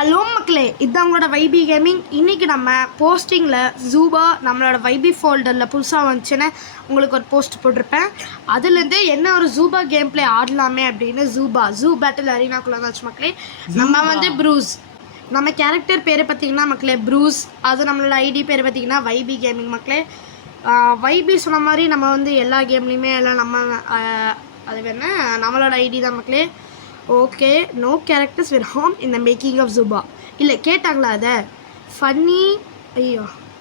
Hello மக்களே, இதுதான் உங்களோட வைபி கேமிங். இன்றைக்கி நம்ம போஸ்டிங்கில் ஜூபா நம்மளோட வைபி ஃபோல்டரில் புதுசாக வந்துச்சுன்னு உங்களுக்கு ஒரு போஸ்ட் போட்டிருப்பேன். அதுலேருந்து என்ன ஒரு ஜூபா கேம் பிளே ஆடலாமே அப்படின்னு ஜூ பேட்டில் அரினாக்குள்ளே வந்தாச்சு மக்களே. நம்ம வந்து ப்ரூஸ், நம்ம கேரக்டர் பேர் பார்த்திங்கன்னா மக்களே ப்ரூஸ். அது நம்மளோட ஐடி பேர் பார்த்திங்கன்னா வைபி கேமிங் மக்களே. வைபி சொன்ன மாதிரி நம்ம வந்து எல்லா கேம்லேயுமே எல்லாம் நம்ம அது வேணா நம்மளோட ஐடி தான் மக்களே. Okay, no characters were harmed in the making of ஜூபா. இல்லை கேட்டாங்களா அதை ஃபன்னி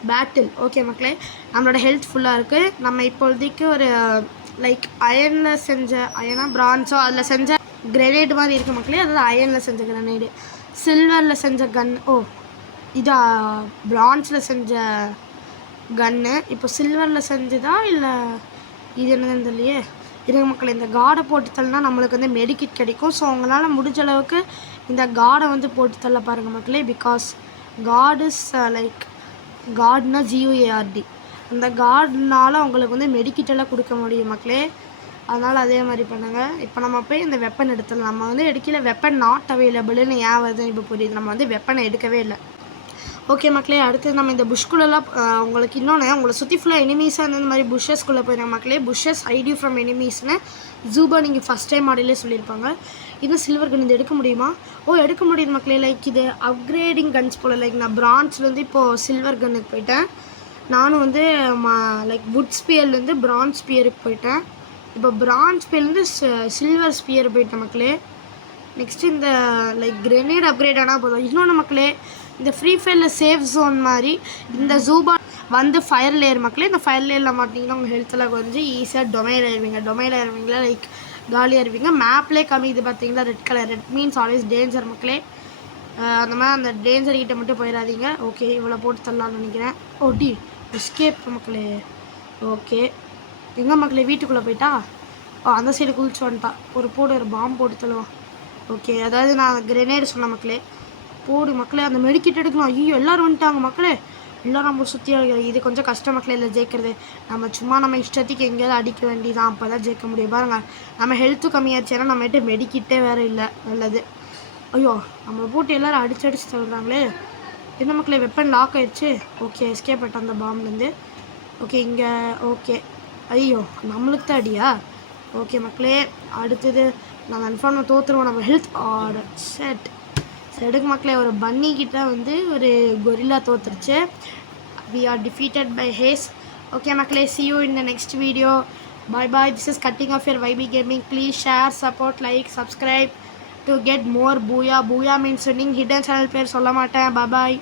பேட்டில். ஓகே மக்களே, நம்மளோட ஹெல்த் ஃபுல்லாக இருக்குது. நம்ம இப்போதைக்கு ஒரு லைக் அயனில் செஞ்ச பிரான்ஸோ அதில் செஞ்ச கிரெனேடு மாதிரி இருக்குது மக்களே. அதாவது அயனில் செஞ்ச கிரெனேடு, சில்வரில் செஞ்ச கன். இதா பிரான்ஸில் செஞ்ச கன்னு. இப்போ சில்வரில் செஞ்சதா இல்லை இது என்னதுன்னு தெரியலையே. இருங்க மக்கள், இந்த காடை போட்டு தள்ளனா நம்மளுக்கு வந்து மெடிக்கிட் கிடைக்கும். ஸோ அவங்களால முடிஞ்ச அளவுக்கு இந்த காடை வந்து போட்டு தள்ள பாருங்கள் மக்களே. பிகாஸ் காட் இஸ் லைக் காட்னா GUARD. அந்த காட்னால் அவங்களுக்கு வந்து மெடிக்கிட்டெல்லாம் கொடுக்க முடியும் மக்களே. அதனால் அதே மாதிரி பண்ணுங்கள். இப்போ நம்ம போய் இந்த வெப்பன் எடுத்துடலாம். நம்ம வந்து எடுக்கல, வெப்பன் நாட் அவைலபிள்னு ஏன் வருதுன்னு இப்போ புரியுது. நம்ம வந்து வெப்பனை எடுக்கவே இல்லை. ஓகே மக்களே, அடுத்து நம்ம இந்த புஷ்குள்ளெல்லாம் உங்களுக்கு இன்னொன்று உங்களை சுற்றி ஃபுல்லாக எனிமீஸாக இருந்த மாதிரி புஷ்ஷஸ்குள்ளே போயிடுறாங்க மக்களே. புஷ்ஷஸ் ஐடி ஃப்ரம் எனிமீஸ்னு ஜூபா நீங்கள் ஃபஸ்ட் டைம் மாடலே சொல்லியிருப்பாங்க. இன்னும் சில்வர் கன் இது எடுக்க முடியுமா? எடுக்க முடியுது மக்களே. லைக் இது அப்கிரேடிங் கன்ஸ் போல். லைக் நான் பிரான்ஸ்லேருந்து இப்போது சில்வர் கன்னுக்கு போயிட்டேன். நானும் வந்து லைக் வுட் ஸ்பியர்லேருந்து பிரான்ஸ் ஸ்பியருக்கு போயிட்டேன். இப்போ பிரான்ஸ் ஸ்பியர்லேருந்து சில்வர் ஸ்பியர் போயிட்டேன் மக்களே. நெக்ஸ்ட்டு இந்த லைக் கிரெனேட் அப்கிரேட் ஆனால் போதும். இன்னொன்று மக்களே, இந்த ஃப்ரீ ஃபயரில் சேஃப் ஜோன் மாதிரி இந்த ஜூபா வந்து ஃபயர் லேயர் மக்களே. இந்த ஃபயர் லேயரில் மாட்டிங்கன்னா உங்கள் ஹெல்த்தில் கொஞ்சம் ஈஸியாக டொமைனில் ஏறுவீங்களா லைக் காலியாக இருவீங்க. மேப்லேயே கம்மி இது பார்த்தீங்களா red colour. Red means always danger மக்களே. அந்த மாதிரி அந்த டேஞ்சர் கிட்ட மட்டும் போயிடாதீங்க. ஓகே, இவ்வளோ போட்டு தரலான்னு நினைக்கிறேன். டி எஸ்கேப் மக்களே. ஓகே, எங்கே மக்களே வீட்டுக்குள்ளே போயிட்டா? அந்த சைடு குளிச்சு வந்துட்டா. ஒரு பாம்பு போட்டு தள்ளுவான். ஓகே, அதாவது நான் கிரெனேடு சொன்ன மக்களே. போடு மக்களே, அந்த மெடிக்கிட் எடுக்கலாம். ஐயோ எல்லோரும் வந்துட்டாங்க மக்களே. எல்லோரும் நம்ம சுற்றியாக. இது கொஞ்சம் கஷ்டம் மக்களே இல்லை ஜெயிக்கிறது. நம்ம இஷ்டத்துக்கு எங்கேயாவது அடிக்க வேண்டியதான், அப்போ தான் ஜெயிக்க முடியும். பாருங்கள், நம்ம ஹெல்த்தும் கம்மியாச்சு. ஏன்னா நம்மகிட்ட மெடிக்கிட்டே வேறு இல்லை. நல்லது. ஐயோ, நம்மளை போட்டு எல்லோரும் அடிச்சு தள்ளுறாங்களே. என்ன மக்களே, வெப்பன் லாக் ஆயிடுச்சு. ஓகே, எஸ்கேப் ஆகிட்டேன் அந்த பாம்லேருந்து. ஓகே, இங்கே ஓகே. ஐயோ, நம்மளுக்கு தான் அடியா? ஓகே மக்களே, அடுத்தது நான் கன்ஃபார்மாக தோற்றுருவோம். நம்ம ஹெல்த் செடுக்கு மக்களே. ஒரு பன்னி கிட்ட வந்து ஒரு gorilla தோற்றுருச்சு. we are defeated by Haze. Okay மக்களே, see you in the next video. Bye. This is cutting off your YB gaming. Please share, support, like, subscribe to get more booyah. Booyah means winning. Hidden channel பேர் சொல்ல மாட்டேன். Bye.